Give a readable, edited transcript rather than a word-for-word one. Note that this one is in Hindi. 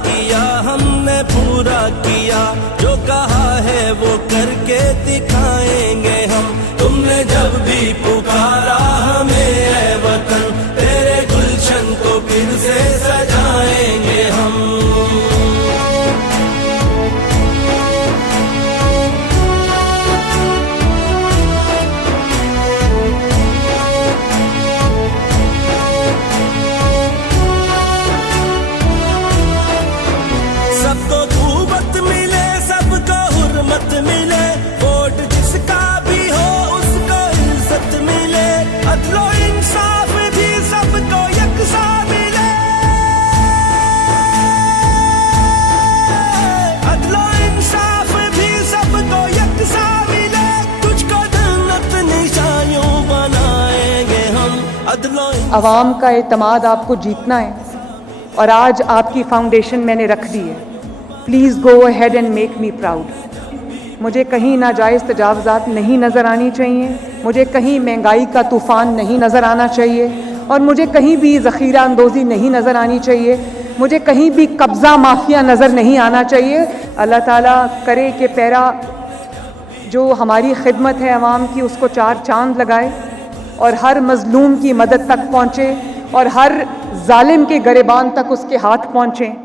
किया हमने पूरा किया, जो कहा है वो करके दिखाएंगे हम। तुमने जब भी पुकारा हमें ऐ वतन, तेरे गुलशन को फिर से सजाएंगे हम। सबको खूबत मिले, सबको हुर्मत मिले, वोट जिसका भी हो उसको इज्जत मिले, अदलो इंसाफ भी सबको यकसा मिले, अदलो इंसाफ भी सबको यकसा मिले, तुझको जन्नत निशानियों बनाएंगे हम। अदलो अवाम का एतमाद आपको जीतना है और आज आपकी फाउंडेशन मैंने रख दी है। Please go ahead and make me proud. मुझे कहीं नाजायज़ तजावज़ात नहीं नज़र आनी चाहिए, मुझे कहीं महंगाई का तूफ़ान नहीं नज़र आना चाहिए, और मुझे कहीं भी ज़ख़ीरा अंदोज़ी नहीं नज़र आनी चाहिए, मुझे कहीं भी कब्ज़ा माफिया नज़र नहीं आना चाहिए। अल्लाह ताला करे कि पैरा जो हमारी खिदमत है अवाम की उसको चार चांद लगाए और हर मज़लूम की मदद तक पहुँचे और हर जालिम के गरेबान तक उसके हाथ पहुँचें।